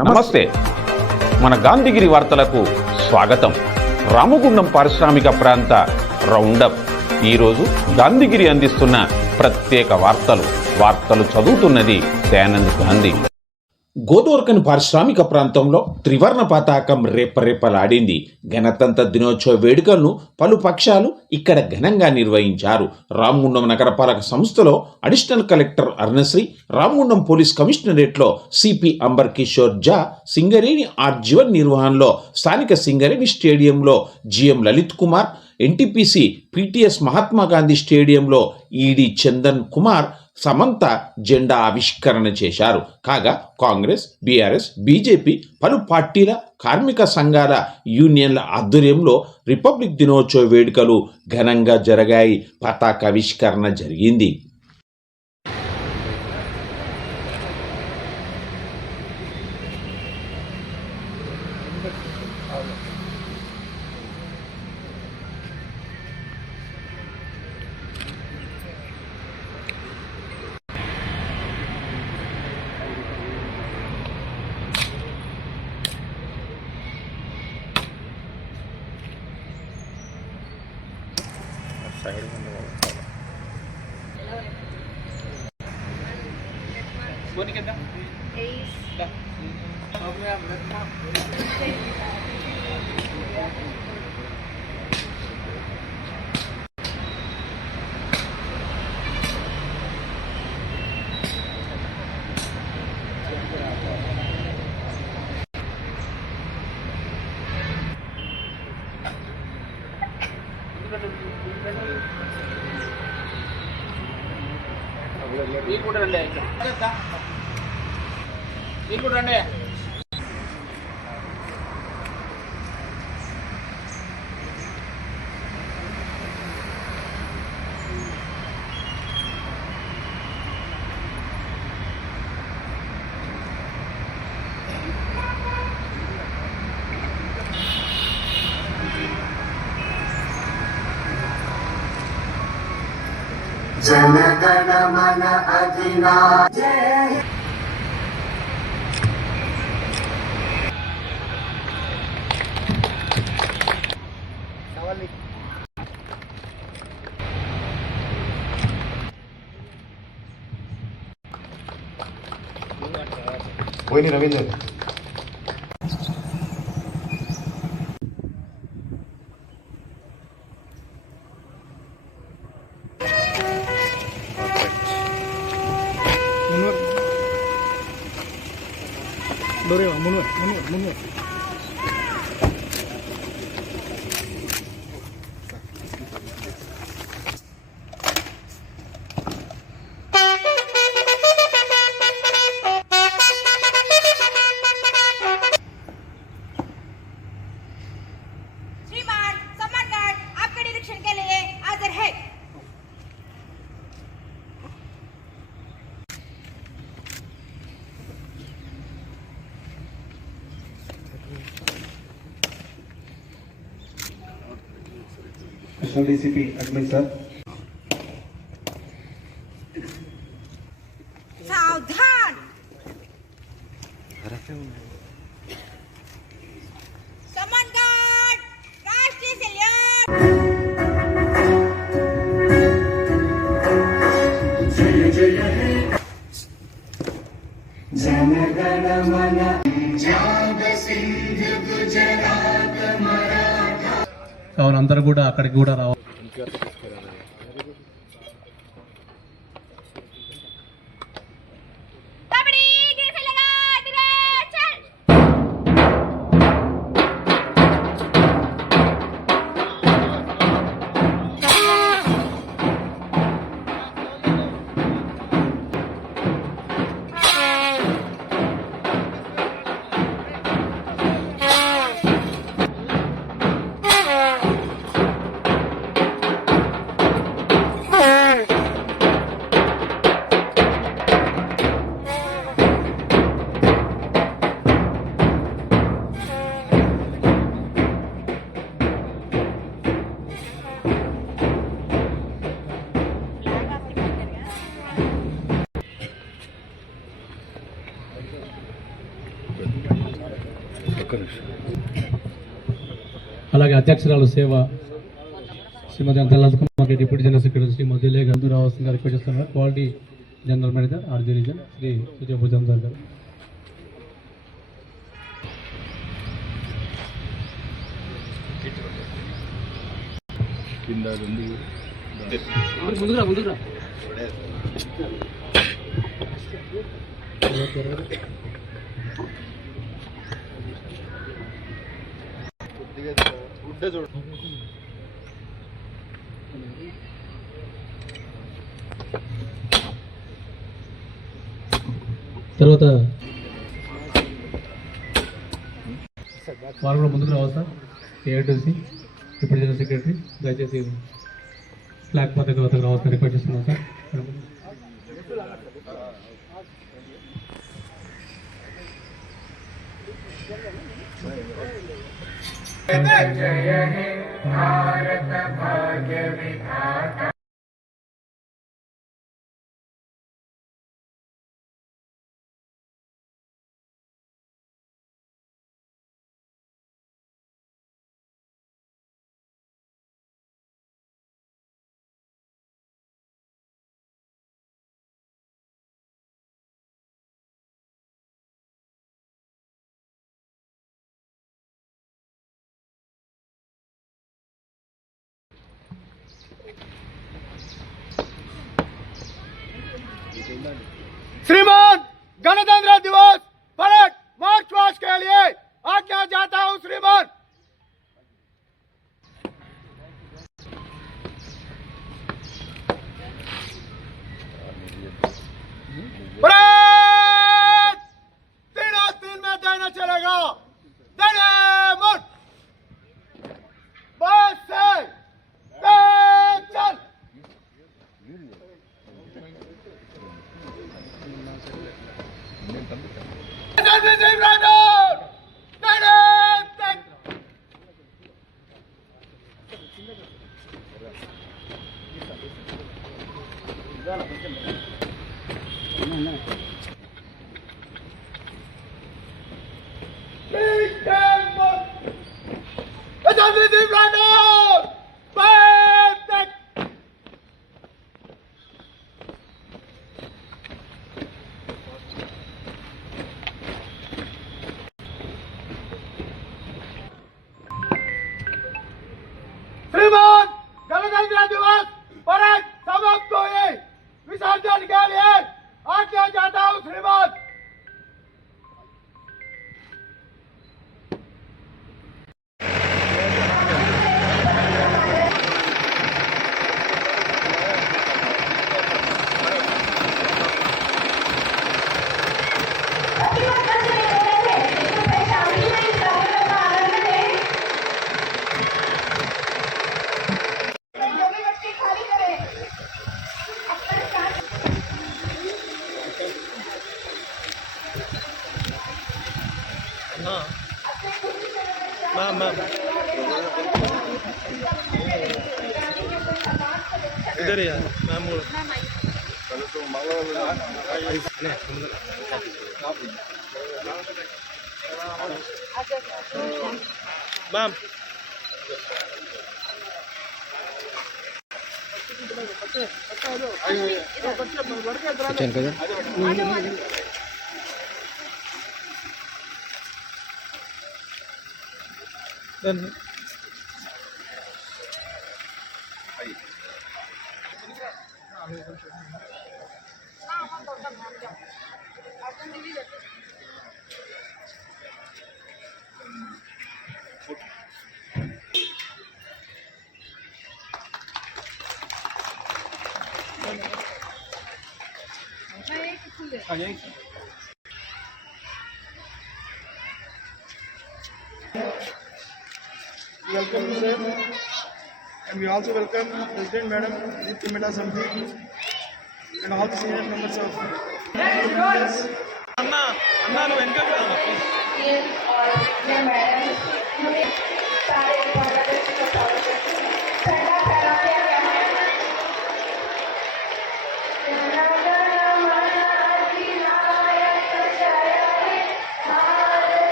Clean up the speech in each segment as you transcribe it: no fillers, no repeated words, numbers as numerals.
నమస్తే. మన గాంధీగిరి వార్తలకు స్వాగతం. రామగుండం పారిశ్రామిక ప్రాంత రౌండప్. ఈరోజు గాంధీగిరి అందిస్తున్న ప్రత్యేక వార్తలు చదువుతున్నది దయానంద్ గాంధీ. గోదోర్కన్ పారిశ్రామిక ప్రాంతంలో త్రివర్ణ పతాకం రేపరేపలాడింది. గణతంత్ర దినోత్సవ వేడుకలను పలు పక్షాలు ఇక్కడ ఘనంగా నిర్వహించారు. రామగుండం నగరపాలక సంస్థలో additional collector Arunasri, Ramagundam police కమిషనరేట్లో సిపి అంబర్ కిషోర్ జా, సింగరేణి ఆర్జీవన్ నిర్వహణలో స్థానిక సింగరేణి స్టేడియంలో GM Lalit Kumar, NTPC PTS Mahatma Gandhi స్టేడియంలో ఈడి చందన్ కుమార్, సమంత జెండా ఆవిష్కరణ చేశారు. కాగా కాంగ్రెస్, బీఆర్ఎస్, బీజేపీ పలు పార్టీల, కార్మిక సంఘాల, యూనియన్ల ఆధ్వర్యంలో రిపబ్లిక్ దినోత్సవ వేడుకలు ఘనంగా జరిగాయి. పతాకావిష్కరణ జరిగింది. जनगण मन अधिनायक जय कोई नहीं रविंद्र mundur. श्रीमान सम्मानगढ़ आपके निरीक्षण के लिए हाजिर है. DCP Ajmer sir. सावधान. सम्मानगढ़ राष्ट्रीय सैल्यूट. जय जय हे जनगण मन पंजाब सिंध गुजरात मराठा. కావున అందరూ కూడా అక్కడికి కూడా రావాలి. అలాగే అధ్యక్షురాలు సేవ శ్రీమతి అంతలాదకుమార్ డిప్యూటీ జనరల్ సెక్రటరీ శ్రీ మధ్యలే గంధు రావాల్సిందిగా రిక్వెస్ట్ చేస్తున్నారు. Quality general manager RG region Shri Sujay భుజందార్ గారు. ముందుగా తర్వాత వారు కూడా ముందుకు రావాలి sir. AITC deputy general secretary దయచేసి ఫ్లాగ్ పథక వద్దకు రావాల్సిన రిక్వెస్ట్ చేస్తున్నాం సార్. श्रीमान गणतंत्र दिवस परेड मार्च पास्ट के लिए आज्ञा चाहता हूं श्रीमान. परेड 3 में देना चलेगा. देने मुठ बस से चल. श्रीमान गणतंत्र दिवस परेड समाप्त हुई. विसर्जन के लिए आज्ञा चाहता हूं श्रीमान. इधर यार ma'am ma'am Welcome, sir. And we also welcome President Madam Nitya Mehta Samthi and all the senior members of Anna, no encourage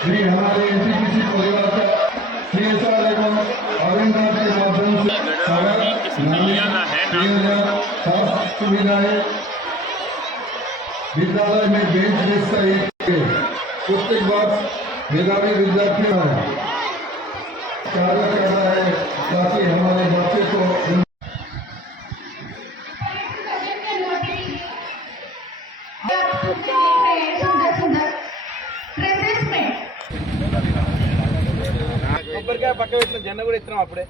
Shri हमारे एनटीपीसी परिवार का CSR एवं ऑर्गेनाइज के माध्यम से सड़क, नाली, पेयजल, स्वास्थ्य सुविधाएं, विद्यालय में बेंच डेस्क का एक प्रत्येक वर्ष मेधावी विद्यार्थी कार्य कर रहा है ताकि हमारे बच्चे को కొబ్బరికాయ పక్క పెట్టిన జెండా కూడా ఇస్తున్నాం అప్పుడే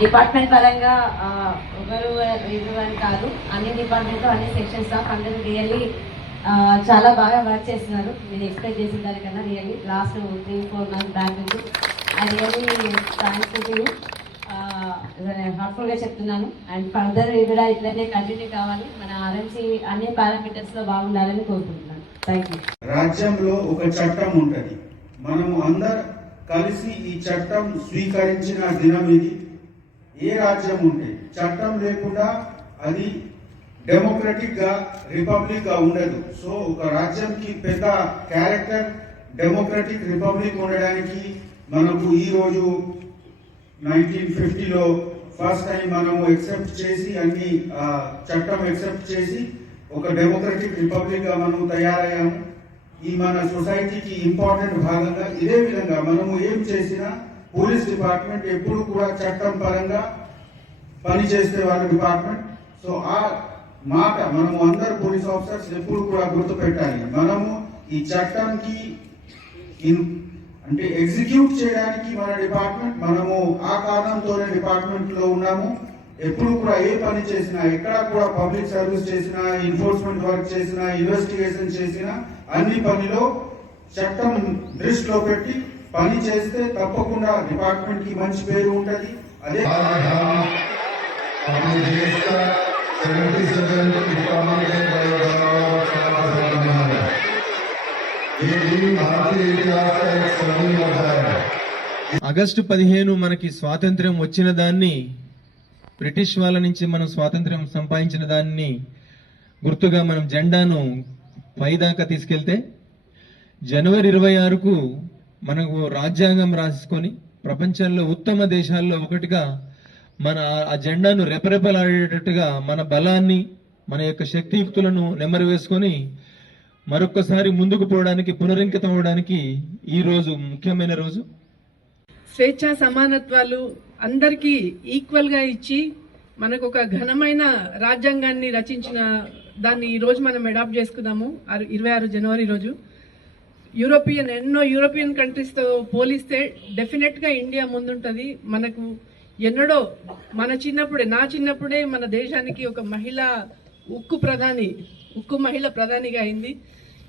డిపార్ట్మెంట్ పరంగా ఒకరు అని కాదు, అన్ని డిపార్ట్మెంట్లో అన్ని సెక్షన్స్ స్టాఫ్ అందరూ రియల్లీ చాలా బాగా వర్క్ చేస్తున్నారు. నేను ఎక్స్పెక్ట్ చేసిన దానికన్నా రియల్లీ లాస్ట్ 3-4 మంత్స్ బ్యాక్ నుంచి I really thanks to you, హార్ట్ఫుల్గా చెప్తున్నాను. అండ్ ఫర్దర్ కూడా ఇట్లనే కంటిన్యూ కావాలి, మన ఆర్ఎంసీ అన్ని పారామీటర్స్లో బాగుండాలని కోరుకుంటున్నాను. Thank you. రాజ్యంలో ఒక చట్టం ఉంటుంది, మనము అందరు కలిసి ఈ చట్టం స్వీకరించిన దినం ఇది. ఏ రాజ్యం ఉంటే చట్టం లేకుండా అది డెమోక్రటిక్ గా రిపబ్లిక్ గా ఉండదు. సో ఒక రాజ్యంకి పెద్ద క్యారెక్టర్ డెమోక్రటిక్ రిపబ్లిక్ ఉండడానికి మనకు ఈ రోజు 1950లో ఫస్ట్ టైం మనము ఎక్సెప్ట్ చేసి అన్ని చట్టం ఎక్సెప్ట్ చేసి ఒక డెమోక్రటిక్ రిపబ్లిక్ గా మనము తయారయ్యాము. ఈ మన సొసైటీకి ఇంపార్టెంట్ భాగంగా ఇదే విధంగా మనము ఏం చేసినా పోలీస్ డిపార్ట్మెంట్ ఎప్పుడు కూడా చట్టం పరంగా పనిచేసే వాళ్ళ డిపార్ట్మెంట్. సో ఆ మాట మనము అందరు పోలీస్ ఆఫీసర్స్ ఎప్పుడు కూడా గుర్తు పెట్టాలి. మనము ఈ చట్టంకి అంటే ఎగ్జిక్యూట్ చేయడానికి మన డిపార్ట్మెంట్, మనము ఆ కారణంతోనే డిపార్ట్మెంట్ లో ఉన్నాము. ఎప్పుడు కూడా ఏ పని చేసినా, ఎక్కడ కూడా పబ్లిక్ సర్వీస్ చేసినా, ఎన్ఫోర్స్మెంట్ వర్క్ చేసినా, ఇన్వెస్టిగేషన్ చేసినా అన్ని పనిలో చట్టం దృష్టిలో పెట్టి పని చేస్తే తప్పకుండా డిపార్ట్మెంట్ కి మంచి పేరు ఉంటది. అదే अपने देश का 77 रिपब्लिक डे ये दिन भारतीय इतिहास का एक स्वर्णिम अध्याय है. ఆగస్టు 15 మనకి స్వాతంత్ర్యం వచ్చిన దాన్ని, బ్రిటిష్ వాళ్ళ నుంచి మనం స్వాతంత్ర్యం సంపాదించిన దాన్ని గుర్తుగా మనం జెండాను పైదాకా తీసుకెళ్తే, జనవరి 26కు మనకు రాజ్యాంగం రాసుకొని ప్రపంచంలో ఉత్తమ దేశాల్లో ఒకటిగా మన ఆ జెండాను రెపరెపలాడేటట్టుగా మన బలాన్ని, మన యొక్క శక్తియుక్తులను నెమరు వేసుకొని మరొక్కసారి ముందుకు పోవడానికి, పునరంకితం అవడానికి ఈ రోజు ముఖ్యమైన రోజు. స్వేచ్ఛ సమానత్వాలు అందరికీ ఈక్వల్ గా ఇచ్చి మనకు ఒక ఘనమైన రాజ్యాంగాన్ని రచించిన దాన్ని ఈ రోజు మనం అడాప్ట్ చేసుకున్నాము 26 జనవరి రోజు. ఎన్నో యూరోపియన్ కంట్రీస్ తో పోలిస్తే డెఫినెట్ గా ఇండియా ముందుంటది. మనకు ఎన్నడో నా చిన్నప్పుడే మన దేశానికి ఒక ఉక్కు మహిళ ప్రధానిగా అయింది.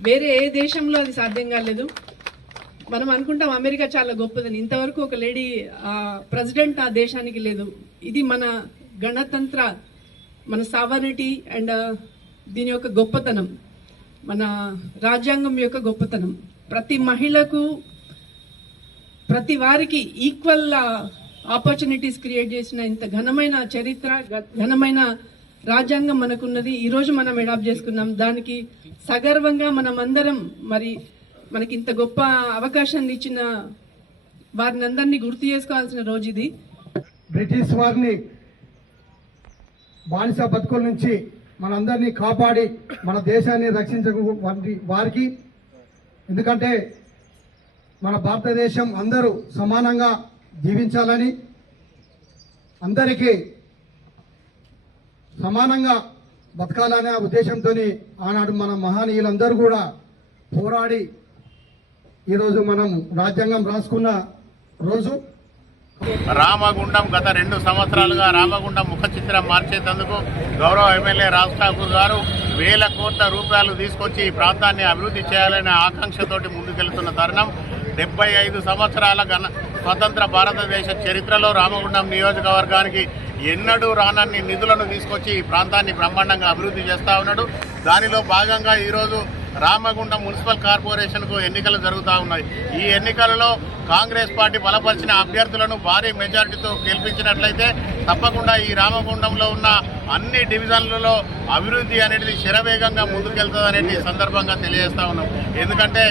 వేరే ఏ దేశంలో అది సాధ్యం కాలేదు. మనం అనుకుంటాం అమెరికా చాలా గొప్పదని, ఇంతవరకు ఒక లేడీ ప్రెసిడెంట్ ఆ దేశానికి లేదు. ఇది మన గణతంత్ర, మన సావర్నిటీ అండ్ దీని యొక్క గొప్పతనం, మన రాజ్యాంగం యొక్క గొప్పతనం. ప్రతి మహిళకు, ప్రతి వారికి ఈక్వల్ ఆపర్చునిటీస్ క్రియేట్ చేసిన ఇంత ఘనమైన చరిత్ర, ఘనమైన రాజ్యాంగం మనకున్నది. ఈ రోజు మనం అడాప్ట్ చేసుకున్నాం. దానికి సగర్వంగా మనం అందరం, మరి మనకి ఇంత గొప్ప అవకాశాన్ని ఇచ్చిన వారిని అందరినీ గుర్తు చేసుకోవాల్సిన రోజు ఇది. బ్రిటిష్ వారిని బానిస బతుకుల నుంచి మనందరినీ కాపాడి మన దేశాన్ని రక్షించే వారికి, ఎందుకంటే మన భారతదేశం అందరూ సమానంగా జీవించాలని, అందరికీ సమానంగా బతకాలనే ఉద్దేశంతో ఆనాడు మన మహనీయులందరూ కూడా పోరాడి ఈరోజు మనం రాజ్యాంగం రాసుకున్న రోజు. రామగుండం గత 2 సంవత్సరాలుగా రామగుండం ముఖ చిత్రం మార్చేందుకు గౌరవ ఎమ్మెల్యే రాజ్ ఠాకూర్ గారు వేల కోట్ల రూపాయలు తీసుకొచ్చి ఈ ప్రాంతాన్ని అభివృద్ధి చేయాలనే ఆకాంక్షతోటి ముందుకెళ్తున్న తరుణం. 75 సంవత్సరాల స్వతంత్ర భారతదేశ చరిత్రలో రామగుండం నియోజకవర్గానికి ఎన్నడూ రానన్ని నిధులను తీసుకొచ్చి ఈ ప్రాంతాన్ని బ్రహ్మాండంగా అభివృద్ధి చేస్తూ ఉన్నాడు. దానిలో భాగంగా ఈరోజు రామగుండం మున్సిపల్ కార్పొరేషన్కు ఎన్నికలు జరుగుతూ ఉన్నాయి. ఈ ఎన్నికలలో కాంగ్రెస్ పార్టీ బలపరిచిన అభ్యర్థులను భారీ మెజార్టీతో గెలిపించినట్లయితే తప్పకుండా ఈ రామగుండంలో ఉన్న అన్ని డివిజన్లలో అభివృద్ధి అనేది శరవేగంగా ముందుకెళ్తుంది అనేది సందర్భంగా తెలియజేస్తా ఉన్నాం. ఎందుకంటే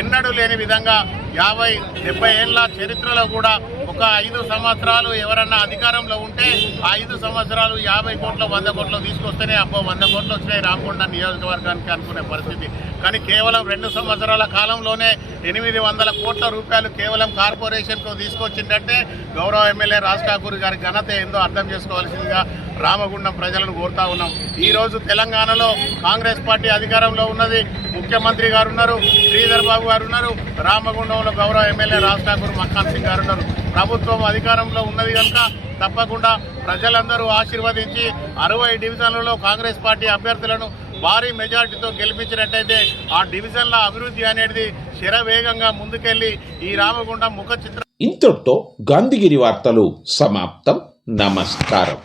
ఎన్నడూ లేని విధంగా 50-70 ఏళ్ల చరిత్రలో కూడా ఒక 5 సంవత్సరాలు ఎవరన్నా అధికారంలో ఉంటే ఆ 5 సంవత్సరాలు 50 కోట్లు 100 కోట్లు తీసుకొస్తేనే 100 కోట్లు వచ్చినాయి రామగుండం నియోజకవర్గానికి అనుకునే పరిస్థితి. కానీ కేవలం 2 సంవత్సరాల కాలంలోనే 800 కోట్ల రూపాయలు కేవలం కార్పొరేషన్కు తీసుకొచ్చిందంటే గౌరవ ఎమ్మెల్యే రాజ్ ఠాకూర్ గారి ఘనత ఏందో అర్థం చేసుకోవాల్సిందిగా రామగుండం ప్రజలను కోరుతా ఉన్నాం. ఈరోజు తెలంగాణలో కాంగ్రెస్ పార్టీ అధికారంలో ఉన్నది, ముఖ్యమంత్రి గారు ఉన్నారు, శ్రీధర్ బాబు గారు ఉన్నారు, రామగుండంలో గౌరవ ఎమ్మెల్యే రాజ్ ఠాకూర్ మక్కాన్ సింగ్ గారు ఉన్నారు. ప్రభుత్వం అధికారంలో ఉన్నది కనుక తప్పకుండా ప్రజలందరూ ఆశీర్వదించి 60 డివిజన్లలో కాంగ్రెస్ పార్టీ అభ్యర్థులను భారీ మెజార్టీతో గెలిపించినట్టయితే ఆ డివిజన్ల అభివృద్ధి అనేది శరవేగంగా ముందుకెళ్లి ఈ రామగుండం ముఖ చిత్రం. ఇంతటితో గాంధీగిరి వార్తలు సమాప్తం. నమస్కారం.